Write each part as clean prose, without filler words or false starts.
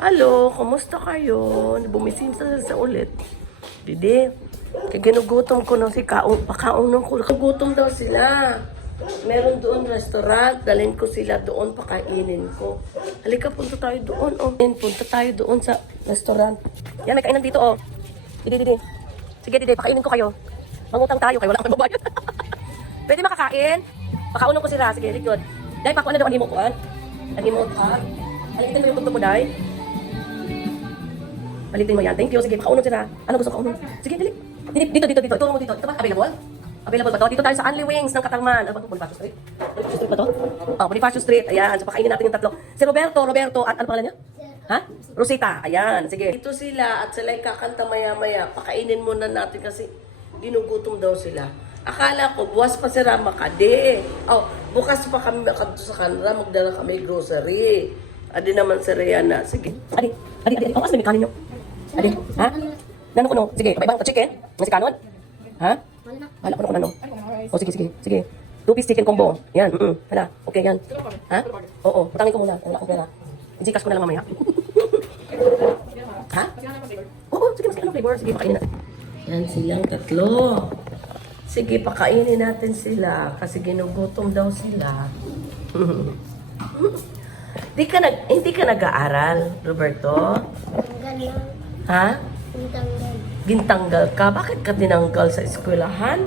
Hello, kumusta kayo? Bumisinsa sa ulit. Didi, ginugutom ko na si Kaong. Pakaunong ko. Gutom daw sila. Meron doon restaurant. Dalhin ko sila doon. Pakainin ko. Halika, punta tayo doon. Oh. Punta tayo doon sa restaurant. Yan, may kainan dito. Oh. Didi. Sige, Didi, pakainin ko kayo. Mangutang tayo. Kayo wala akong babayad. Pwede makakain? Pakaunong ko sila. Sige, likod. Dahil pakuan na daw ang himo ko. Ang himo ko. Halikitin mo yung tuktok mo, Day. Palitin mo yan. Thank you. Sige, makaunong sila. Ano gusto kaunon? Sige, dali. Dito. Ituro mo dito. Ito ba? Available? Available ba ito? Dito tayo sa Only Wings ng Katarman. Ano ba ito? Bonifacio Street? Bonifacio Street ba ito? Oh, Bonifacio Street. Ayan. So, pakainin natin yung tatlo. Si Roberto. At ano pangalan niya? Ha? Rosita. Ayan. Sige. Dito sila at sila kakanta maya-maya. Pakainin muna natin kasi ginugutom daw sila. Akala ko, buwas pa si Rama ka. Oh, bukas pa kami makadto sa kanila. Magdala kami grocery. Adi naman si Rihanna. Sige. Adi. Oh, asa may kanin nyo? Adi, ha? Nano ko no? Sige, kabay bang chicken? Nasi kanon? Ha? Wala ko no. Oh, sige. 2-piece chicken combo. Yan, Hala, okay yan. Ha? Oo, utangin ko muna. Wala akong pera. I-Gcash ko na lang mamaya. Ha? Oo, sige, mas anong flavor? Sige, pakainin natin. Yan silang tatlo. Sige, pakainin natin sila. Kasi ginugutom daw sila. Hindi ka nag-aaral, Roberto? Ha? Gintanggal ka? Bakit ka tinanggal sa eskwelahan?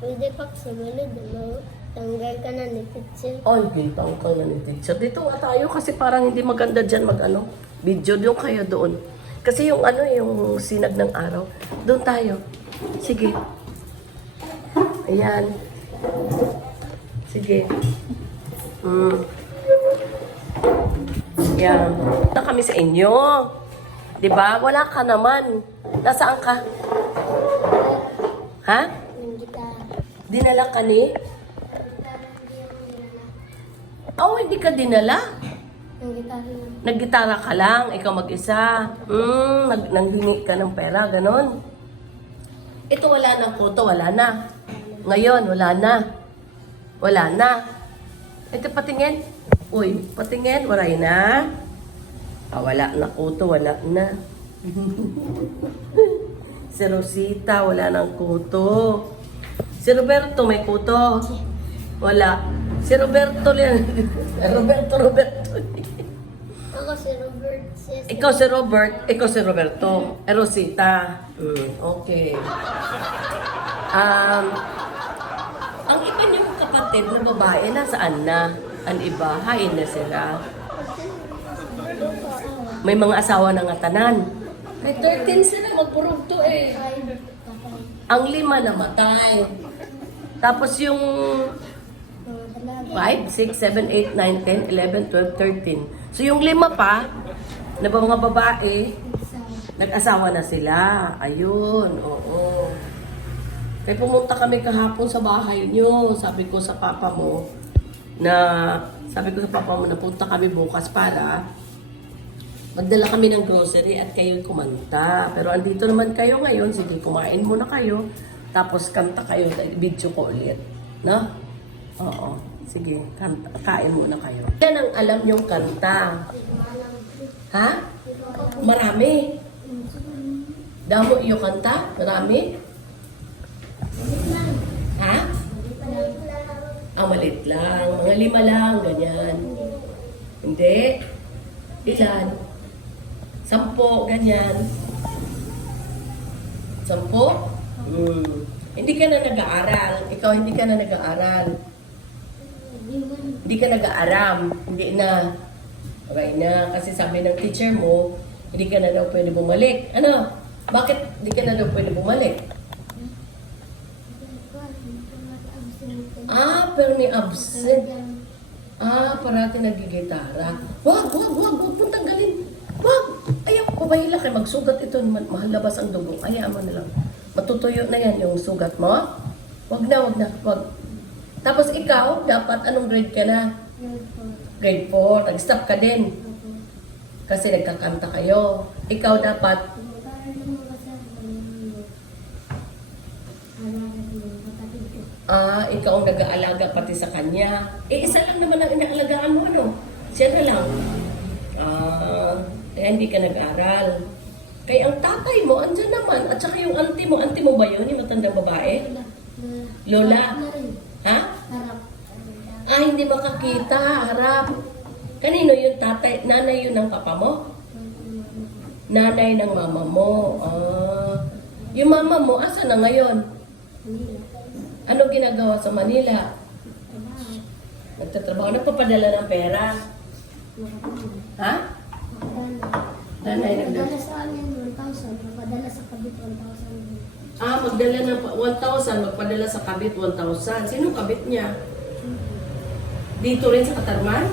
Pwede pa sa malid, tanggal ka na ni teacher. Ay, gintanggal na ni teacher. Dito nga tayo kasi parang hindi maganda dyan video doon kayo doon. Kasi yung yung sinag ng araw, doon tayo. Sige. Ayan. Sige. Yan. Punta kami sa inyo. Diba? Wala ka naman. Nasaan ka? Ha? Dinala ka ni? Oh, hindi ka dinala? Naggitara ka lang. Ikaw mag-isa. Nanghingi ka ng pera. Ganon. Ito wala na ko. Ito wala na. Ngayon, wala na. Wala na. Ito patingin. Uy, patingin. Waray na. Wala na kuto. Wala na. Si Rosita, wala nang kuto. Si Roberto, may kuto. Wala. Si Roberto yan. Roberto. Ako si Robert. Ikaw si Robert. Ikaw si Roberto. Rosita. Okay. Ang iba niyong kapatid na babae, nasaan na? Ang iba, hain na sila. May mga asawa ng atanan. May 13 sila, magpurog to eh. Ang 5 namatay. Tapos yung 5, 6, 7, 8, 9, 10, 11, 12, 13. So yung 5 pa, na mga babae, nag-asawa na sila. Ayun, oo. Kaya pumunta kami kahapon sa bahay nyo. Sabi ko sa papa mo, napunta kami bukas para magdala kami ng grocery at kayo kumanta. Pero andito naman kayo ngayon, sige, kumain muna kayo. Tapos kanta kayo, video ko ulit. No? Oo. Sige, kain muna kayo. Yan ang alam yung kanta. Ha? Marami. Damo yung kanta? Marami? Ha? Malit lang. Mga 5 lang, ganyan. Hindi. Ilan? 10, ganyan. 10? Hindi ka na nag-aaral. Ikaw hindi ka na nag-aaral. Hindi ka nag-aaram. Hindi na. Okay na. Kasi sabi ng teacher mo, hindi ka na daw pwede bumalik. Ano? Bakit hindi ka na daw pwede bumalik? Pero may absent. Parati nagigitara. Wag, puntang galin. Wag! Ayaw, pabahila kayo. Magsugat ito. Mahalabas ang dugo. Ayaw mo na lang. Matutuyo na yan yung sugat mo. Wag na. Tapos ikaw, dapat anong grade ka na? Grade 4. Nag-stop ka din. Kasi nagkakanta kayo. Ikaw dapat Ikaw ang nag-aalaga pati sa kanya. Isa lang naman ang inaalagaan mo, ano? Siya na lang. Kaya hindi ka nag-aral. Kaya ang tatay mo, andyan naman. At saka yung auntie mo ba yun? Yung matandang babae? Lola? Ha? Hindi makakita, harap. Kanino yung tatay? Nanay yun ng papa mo? Nanay ng mama mo. Yung mama mo, asa na ngayon? Ano ginagawa sa Manila? Nagtatrabaho. Nagpapadala ng pera? Ha? Nanay Padala sa amin 1,000. Padala sa kabit 1,000. Magdala ng 1,000, magpadala sa kabit 1,000. Sino kabit niya? Dito rin sa Katarman?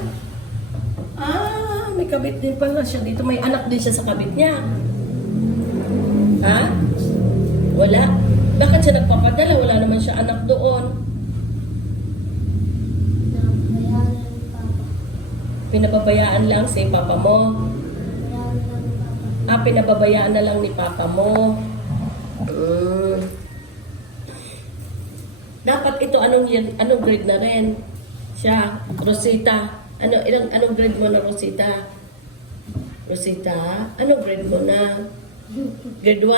May kabit din pala siya dito. May anak din siya sa kabit niya. Ha? Wala. Bakit siya nagpapadala? Wala naman siya anak doon. Nabayaran ng papa. Pinababayaan lang si papa mo. Nabayaran lang ng papa. Pinababayaan na lang ni papa mo. Dapat ito anong grade na rin? Siya, Rosita. Anong grade mo na, Rosita? Rosita, anong grade mo na? Grade 1.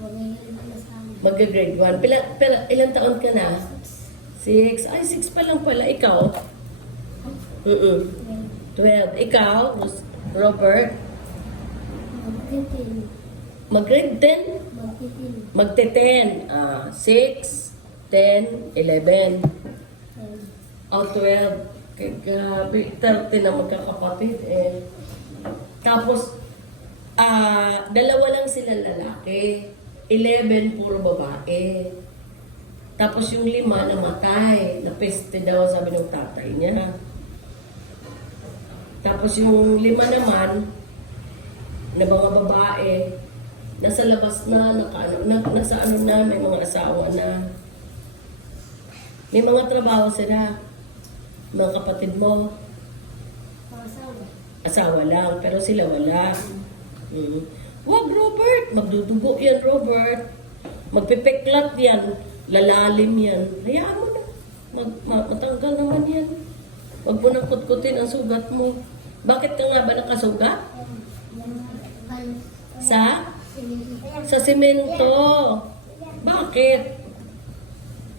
Magayon na sa amin. Mag-grade 1. Ilang taon ka na? 6. 6 pa lang pala. Ikaw? 12. Ikaw, Robert? Magtitin. Mag-grade 10? Magtitin. Magte-10. 6, 10, 11. 12. Kaya grabe, 30 na magkakapatid eh. Tapos, dalawa lang sila lalaki. 11 puro babae. Tapos yung 5 namatay. Napeste daw sabi ng tatay niya. Tapos yung 5 naman, na mga babae, nasa labas na, nasa ano na, may mga asawa na. May mga trabaho sila. Mga kapatid mo. Pasawa. Asawa lang, pero sila wala. Wag, Robert. Magdudugo yan, Robert. Magpipeklat yan. Lalalim yan. Hayaan mo na. Matanggal naman yan. Wag mo nang kutkutin ang sugat mo. Bakit ka nga ba nakasugat? Sa simento. Bakit?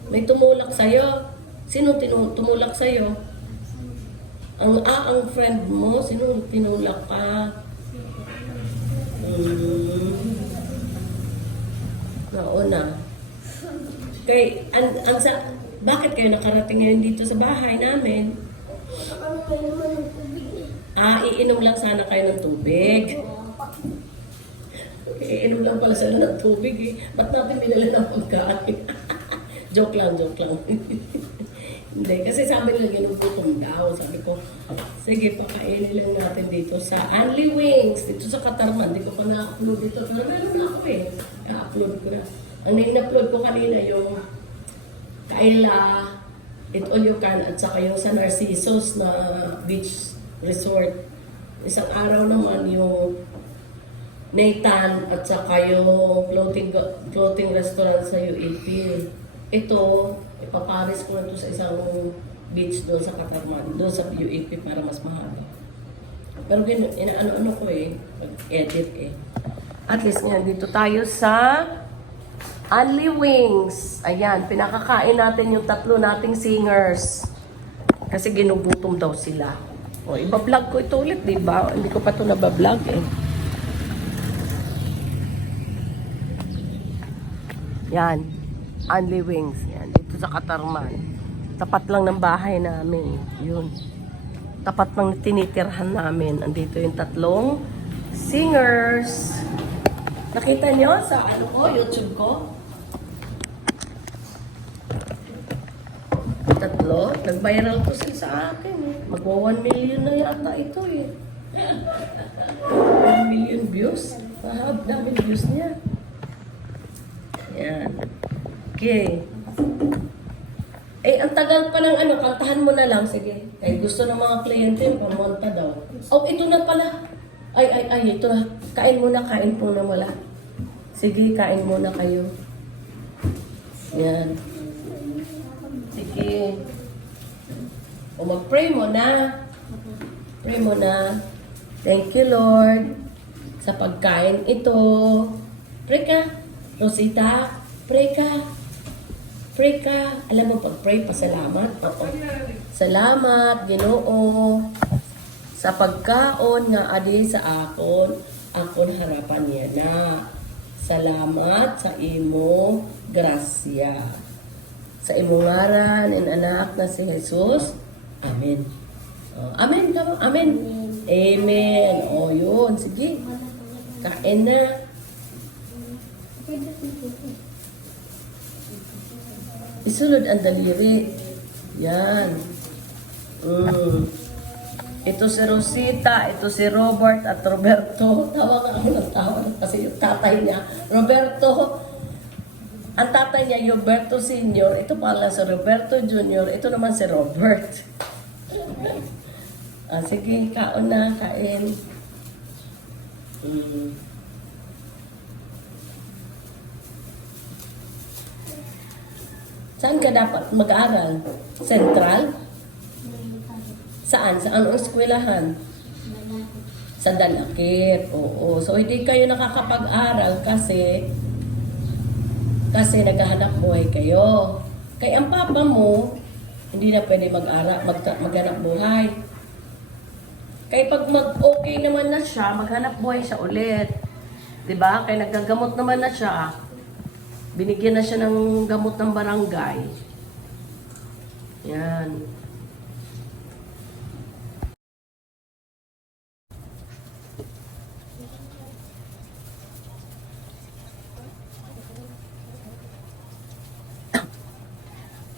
May tumulak sa'yo. Sino tumulak sa'yo? Ang friend mo, sino tinulak ka? Nauna. Bakit kayo nakarating ngayon dito sa bahay namin? Iinom lang sana kayo ng tubig. Iinom lang pala sana ng tubig eh. Ba't natin binala ng pagkain? Joke lang. Hindi, kasi sabi nila ginugutom daw. Sabi ko, sige, pakainin lang natin dito sa Anli Wings, dito sa Katarman. Hindi ko pa na-upload dito. Pero meron na ako eh. I-upload ko na. Ang na-upload ko kanina yung Kaila, Eat All You Can, at saka yung sa Narcissus na beach resort. Isang araw naman yung Nathan at saka yung floating restaurant sa UAP. Ito, ipaparis ko na ito sa isang beach doon sa Katarman, doon sa UAP para mas mahaba. Pero inaano ko eh, pag-edit eh. At least nga, dito tayo sa Anli Wings. Ayan, pinakakain natin yung 3 nating singers. Kasi ginugutom daw sila. O, iba-vlog ko ito ulit, di ba? Hindi ko pa ito nabablog eh. Yan, Anli Wings. Yan, dito sa Katarman. Tapat lang ng bahay namin. Yun. Tapat lang tinitirhan namin. Andito yung 3 singers. Nakita nyo sa YouTube ko? 3. Nag-viral to sila sa akin eh. Magwa 1 million na yata ito eh. 1 million views. Mahab namin views niya. Yan. Okay. Ang tagal pa ng kantahan mo na lang. Sige. Gusto ng mga kliyente, pamunta daw. Ito na pala. Ito na. Kain muna wala. Sige, kain muna kayo. Yan. Sige. O mag-pray mo na. Pray mo na. Thank you, Lord, sa pagkain ito. Pray ka. Rosita, pray ka. Pray ka. Alam mo, pag-pray, pasalamat. Oo. Salamat, Ginoo, sa pagkaon nga adi sa akon harapan niya na. Salamat sa imo grasya. Sa imo ngaran and anak na si Jesus. Amen. Amen ka mo? Amen. Amen. O yun, sige. Kain na. Isulod ang daliri. Yan. Ito si Rosita, ito si Robert at Roberto. Tawa nga ako ng tawa kasi yung tatay niya, Roberto. Ang tatay niya, Roberto Senior. Ito pala si Roberto Junior. Ito naman si Robert. Sige, kaon na, kain. Saan ka dapat mag-aaral? Central? Saan? Saan ang eskwelahan? Sa Dalakit. Oo. So, hindi kayo nakakapag-aral kasi naghahanap buhay kayo. Kaya ang papa mo, hindi na pwede mag-aral, maghanap buhay. Kaya pag mag-okay naman na siya, maghanap buhay siya ulit. 'Di ba? Kaya nagagamot naman na siya. Binigyan na siya ng gamot ng barangay. Yan.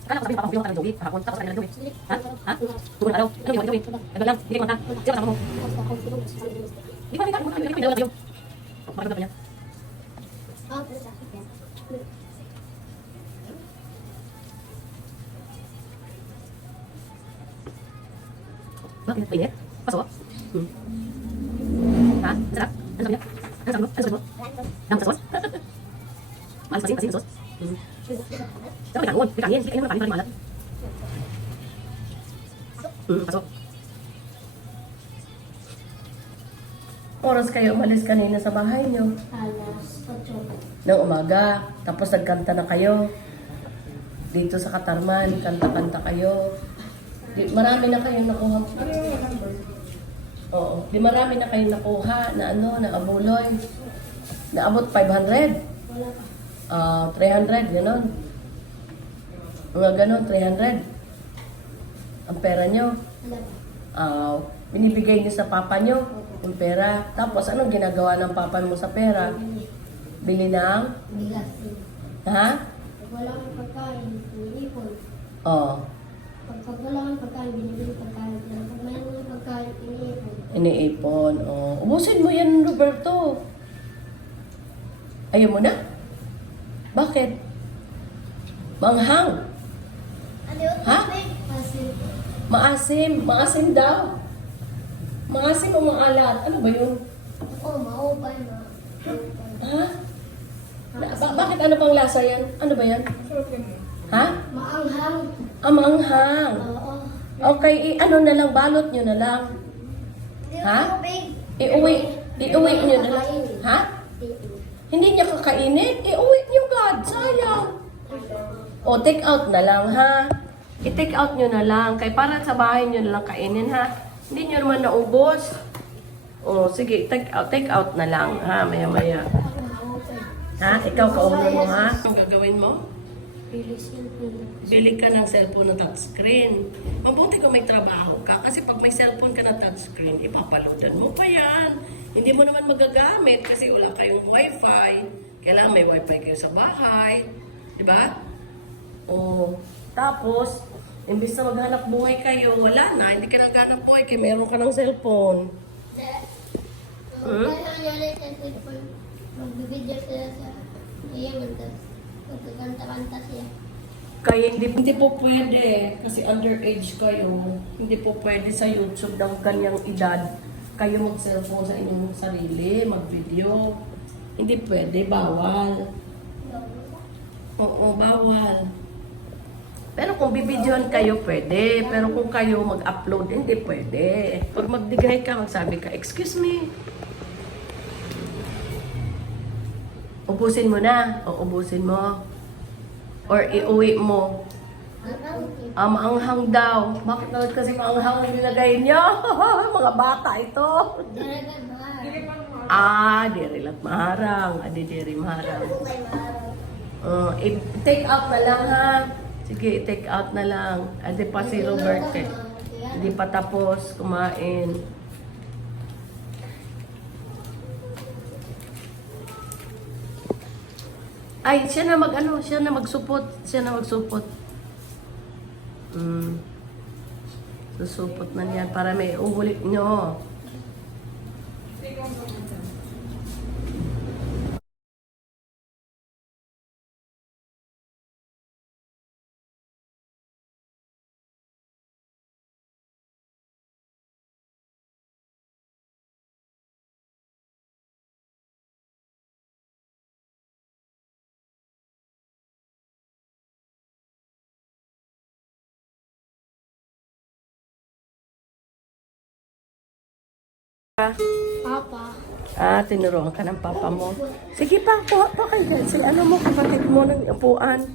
Kala ko sabihin, papang ng Joey, kahapon, tapos kanila Joey. Ha? Ha? Tungkol araw. Ano yung Joey? Agad lang, hindi ko mata. Sino kasama mo? Di ba, hindi ko pinawala tayo. Makaganda pa niya. Bakit? Painit? Paso? Ha? Sarap? Ano sabi niya? Ano sabi mo? Ano sabi mo? Dami sa sauce? Maalis pasin sa sauce? Dapat may kanon. May kanin. Hindi kayo naman kanin malat. Pasok. Oras kayo umalis kanina sa bahay niyo? Alas 8. Ng umaga. Tapos nagkanta na kayo. Dito sa Katarman, kanta-kanta kayo. Marami na kayong nakuha. Oo. Di marami na kayong nakuha na na abuloy. Naabot 500? Wala pa. 300, gano'n. Mga gano'n, 300. Ang pera nyo. Wala pa. Binibigay nyo sa papa nyo yung pera. Tapos, anong ginagawa ng papa mo sa pera? Bili ng? Bigas. Ha? Pag wala kang pagkain, iniipon. Oo. Pag wala kang pagkain, binibili pagkain. Pag mayroon kang pagkain, iniipon. Iniipon. Ubusin mo yan, Roberto. Ayaw mo na? Bakit? Manghang. Ano yun? Ha? Kasi, Maasim. Maasim daw. Maasim o maalat? Ano ba yun? maubay na. Ha? Bakit ano pang lasa yan? Ano ba yan? Ha? Maanghang. Manghang. Oo. Okay, ano na lang, balot nyo na lang. Ha? Iuwi nyo na lang. Ha? Hindi niya kakainin? Iuwi nyo, God. Sayang. O, take out na lang, ha? I-take out nyo na lang. Kaya para sa bahay nyo na lang kainin, ha? Hindi nyo naman naubos. O, sige, take out na lang, ha? Maya-maya. Ako maubay. Ha? Ikaw, kaunan mo, ha? Ang gagawin mo? Bilisin ko. Bili ka ng cellphone na touchscreen. Mabuti kung may trabaho ka kasi pag may cellphone ka na touchscreen, ipapaloadan mo pa yan. Hindi mo naman magagamit kasi wala kayong wifi. Kailangan may wifi kayo sa bahay. Diba? O, tapos, imbis na maghanap buhay kayo, wala na. Hindi ka naghanap buhay kaya meron ka ng cellphone. Kaya nangyari sa cellphone, magbibidyo sila sa iyan, tapos magkakanta-kanta siya. Kaya hindi po pwede kasi underage kayo. Hindi po pwede sa YouTube ng kanyang edad kayo mag-cellphone sa inyong sarili, mag-video. Hindi pwede, bawal. Oo, bawal. Pero kung bibidyohan kayo, pwede. Pero kung kayo mag-upload, hindi pwede. Pag magdigay ka, magsabi ka, excuse me. Ubusin mo na. O ubusin mo. Or iuwi mo. Maanghang daw. Bakit naman kasi maanghang ang nilagay niyo? Mga bata ito. Diri lang maharang. Diri maharang. I-take out na lang ha. Sige, i-take out na lang. Adi pa si Robert eh. Hindi pa tapos kumain. Ay, siya na magsupot. Susupot na niyan para may uhulit nyo. Papa. Tinuruan ka ng papa mo. Sige pa, kuha pa kayo dyan. Si ano mo, kapatid mo ng upuan.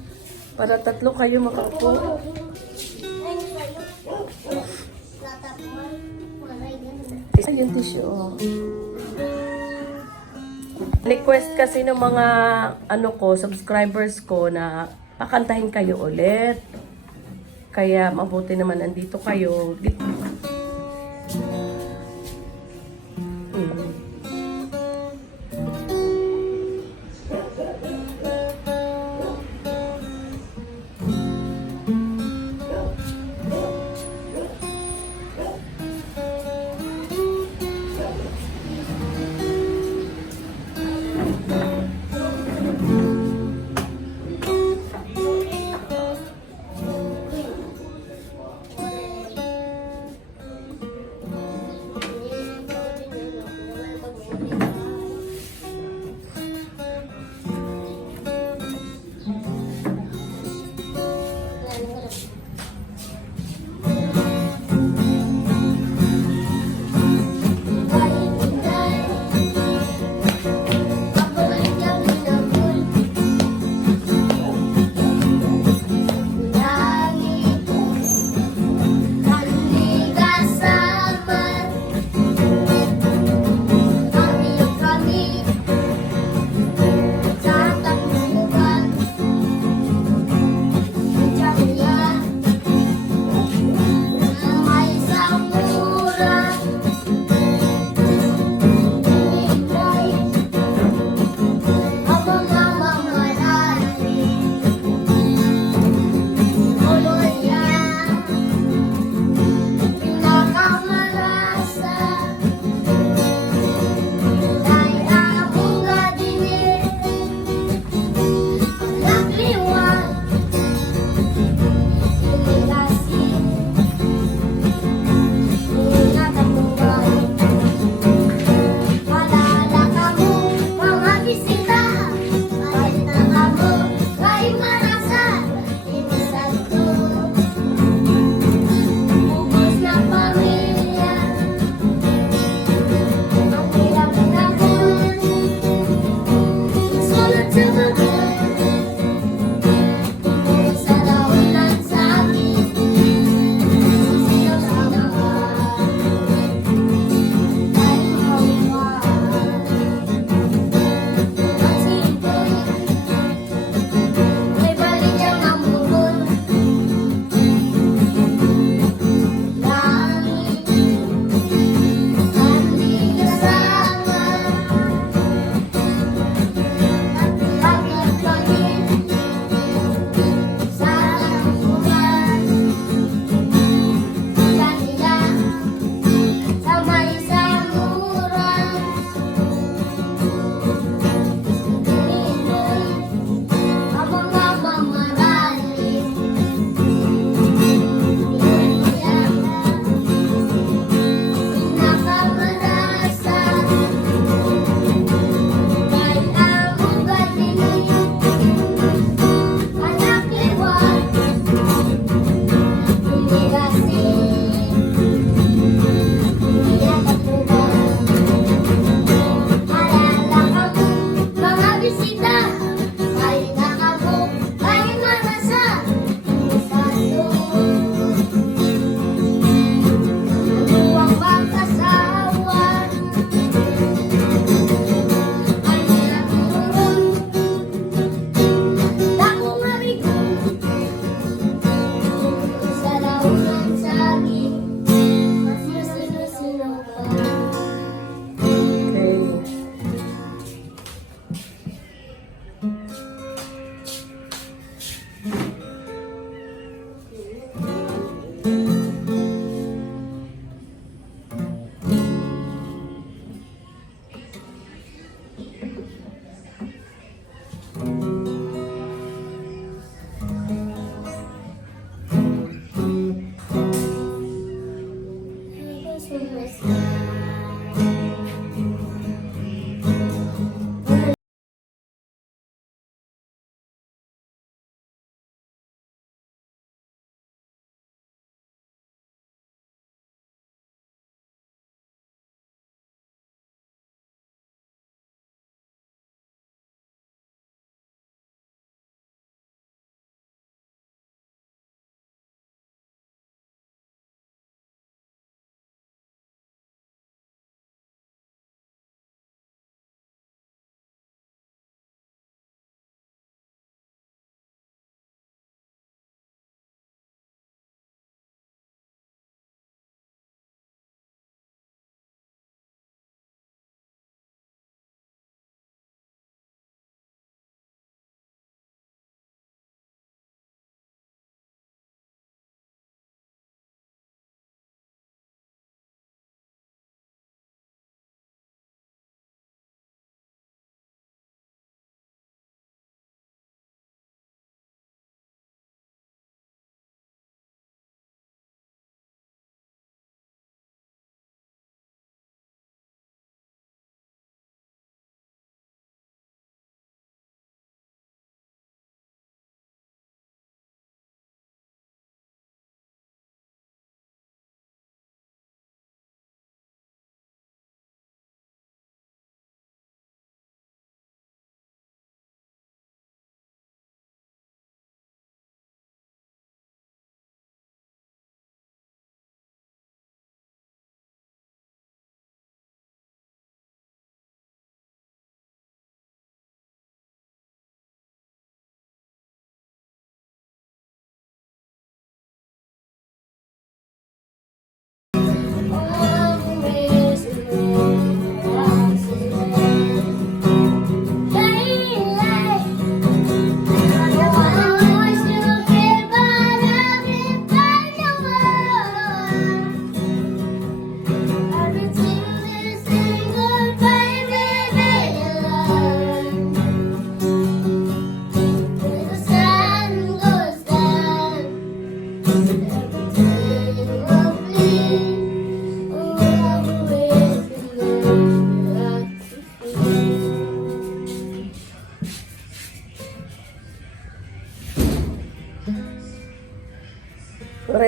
Para tatlo kayo makaupo. Ay, yung tissue. Oh. Request kasi ng mga subscribers ko na pakantahin kayo ulit. Kaya mabuti naman andito kayo.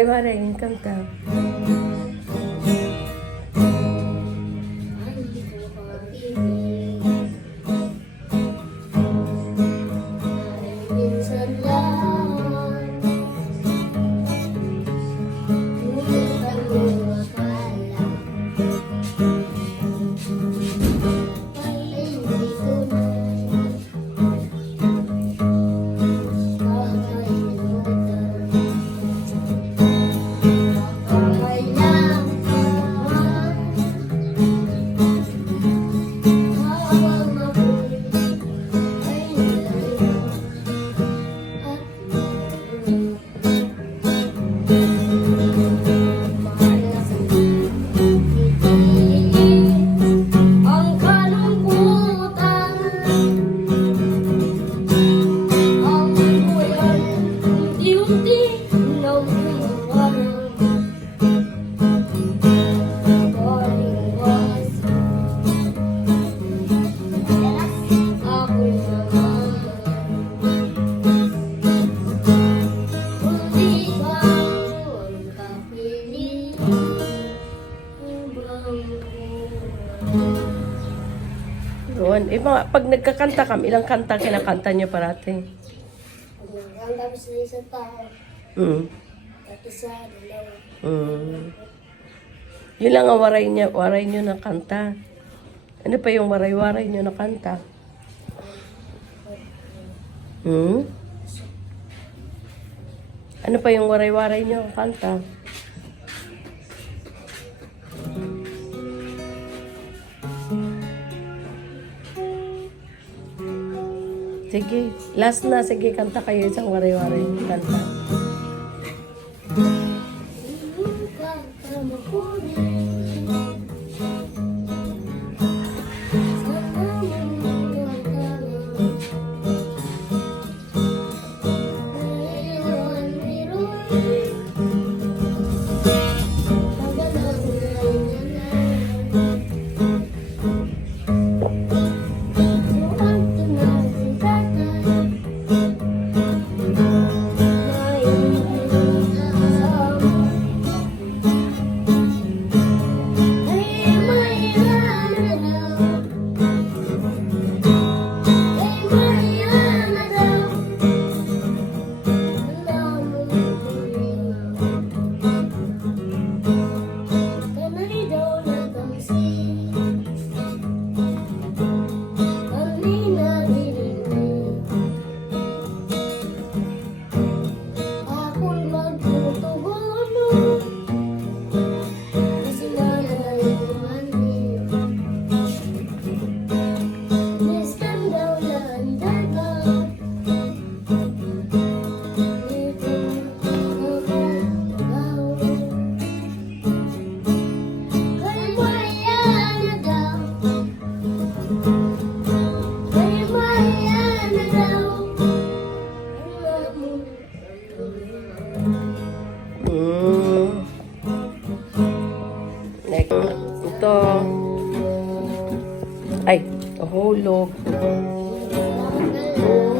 waray-waray, kanta. Minsan lang, ngunit ang iyong akala ay hindi ko na kakalimutan. Kakailangan habang ako'y ay nalito at ang kalungkutan ang buwan unti-unti nang umawarang baliwas ako'y naman kundi ikaw ang kapiling Yun. Pag nagkakanta kami, ilang kanta kinakanta niyo parati? ang gabi sa isang tao Mm. at isa dalawa Yun lang ang waray niyo na kanta. Ano pa yung waray-waray niyo na kanta? Hmm? Ano pa yung waray-waray niyo na kanta? Sige, last na. Sige, kanta kayo isang waray-waray. Kanta. Next. Ito. Ay, hulog.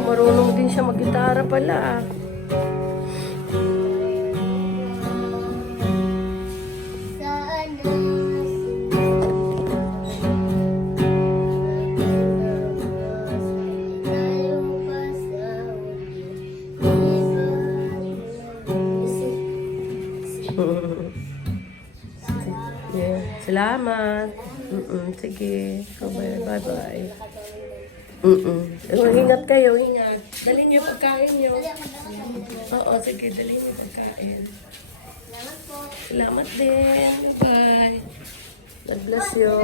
Marunong din siya mag-gitara pala. Yeah. Salamat. Sige. Bye-bye. Ingat kayo, ingat. Dali niyo pagkain niyo. Oo, sige, dali niyo pagkain. Salamat din. Bye. God bless you.